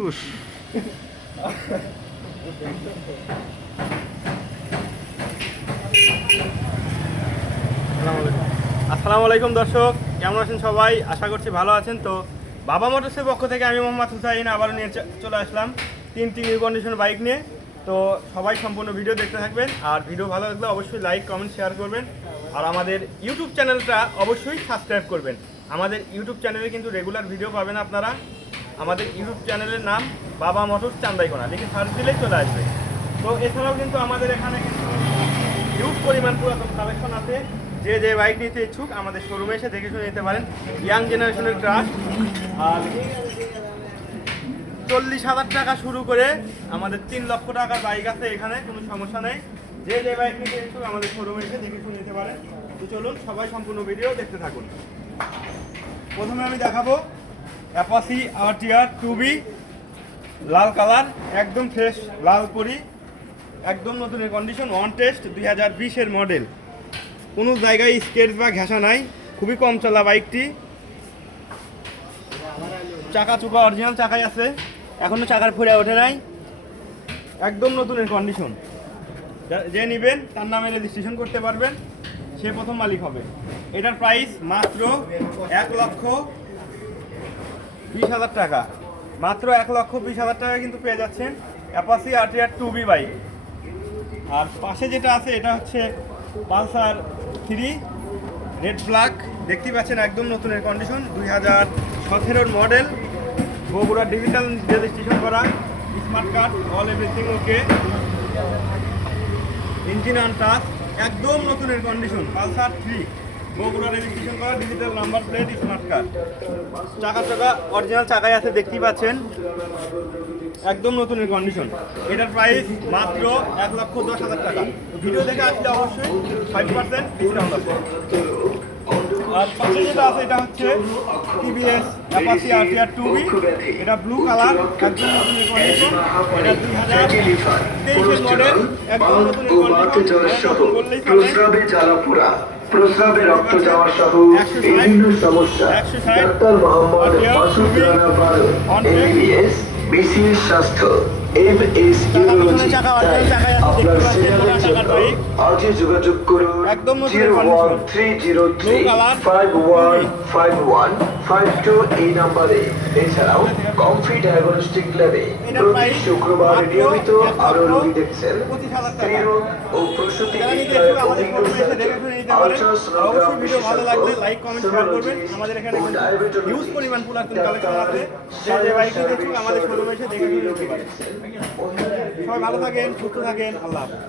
আসসালামু আলাইকুম দর্শক, কেমন আছেন সবাই? আশা করছি ভালো আছেন। তো বাবা মোটরসের পক্ষ থেকে আমি মোহাম্মদ হুসাইন আবারও নিয়ে চলে আসলাম তিনটি নিউ কন্ডিশন বাইক নিয়ে। তো সবাই সম্পূর্ণ ভিডিও দেখতে থাকবেন, আর ভিডিও ভালো লাগলে অবশ্যই লাইক কমেন্ট শেয়ার করবেন, আর আমাদের ইউটিউব চ্যানেলটা অবশ্যই সাবস্ক্রাইব করবেন। আমাদের ইউটিউব চ্যানেলে কিন্তু রেগুলার ভিডিও পাবেন আপনারা। আমাদের ইউটিউব চ্যানেলের নাম বাবা মোটরস চান্দাইকোনা, লিখে সার্চ দিলেই চলে আসবে। তো এছাড়াও কিন্তু আমাদের এখানে কিন্তু হিউজ পরিমাণ পুরাতন কালেকশন আছে। যে যে বাইক নিতে ইচ্ছুক আমাদের শোরুমে এসে দেখে শুনে নিতে পারেন। ইয়াং জেনারেশনের ক্রাশ, আর 40,000 টাকা শুরু করে আমাদের 3 লক্ষ টাকার বাইক আছে এখানে, কোনো সমস্যা নেই। যে যে বাইক নিতে ইচ্ছুক আমাদের শোরুমে এসে দেখে শুনে নিতে পারেন। তো চলুন সবাই সম্পূর্ণ ভিডিও দেখতে থাকুন। প্রথমে আমি দেখাবো অ্যাপাচি আরটিআর 2B, লাল কালার, একদম ফ্রেশ লাল পরি, একদম নতুন কন্ডিশন, ওয়ান টেস্ট, 2020-এর মডেল। কোনো জায়গায় স্কেচ বা ঘেঁষা নাই, খুবই কম চলা বাইকটি। চাকা চুকা অরিজিনাল চাকাই আছে, এখনো চাকার ফুরে ওঠে নাই, একদম নতুনের কন্ডিশন। যে নেবেন তার নামে রেজিস্ট্রেশন করতে পারবেন, সে প্রথম মালিক হবে। এটার প্রাইস মাত্র 1,20,000 টাকা, মাত্র 1,20,000 টাকা কিন্তু পেয়ে যাচ্ছেন অ্যাপাচি আরটিআর 2B বাইক। আর পাশে যেটা আছে এটা হচ্ছে পালসার 3 রেড ব্ল্যাক, দেখতেই পাচ্ছেন একদম নতুনের কন্ডিশন, 2017-এর মডেল, বগুড়া ডিজিটাল রেজিস্ট্রেশন করা, smart card, all everything okay, engine untouch, একদম নতুনের কন্ডিশন, পালসার 3 বগুড়া রেজিস্ট্রেশন করা, digital number plate, smart card, চাকা অরিজিনাল চাকায় আছে দেখতেই পাচ্ছেন, একদম নতুনের কন্ডিশন। এটার প্রাইস মাত্র 1,10,000 টাকা। ভিডিও দেখে আসলে অবশ্যই 5% ডিসকাউন্ট আছে। আর পাশে যেটা আছে এটা হচ্ছে টিভিএস অ্যাপাচি আরটিআর 2B, এটা ব্লু কালার, একদম নতুনের কন্ডিশন, এটা 2023-এর মডেল, একদম নতুনের কন্ডিশন। প্রস্রাবে রক্ত যাওয়া সহ বিভিন্ন সমস্যা ডাক্তার মোহাম্মদ মাসুদ রানা বারো, এমবিবিএস, বিসিএস স্বাস্থ্য, এমএস ইউরোলজি। আপনার সিরিয়ালের জন্য আজই যোগাযোগ করুন 01303515152 এই নাম্বারে। এছাড়াও কমফি ডায়াগনস্টিক ল্যাবে প্রতি শুক্রবার নিয়মিত আরো রোগী দেখছেন স্ত্রীরোগ ও প্রসূতি আমাদের এখানে হিউজ পরিমাণ পুরাতন কালেকশন আছে। যে বাইকটি দেখুন আমাদের শোরুমে এসে দেখে নিতে পারেন। সবাই ভালো থাকেন, সুস্থ থাকেন, আল্লাহ হাফেজ।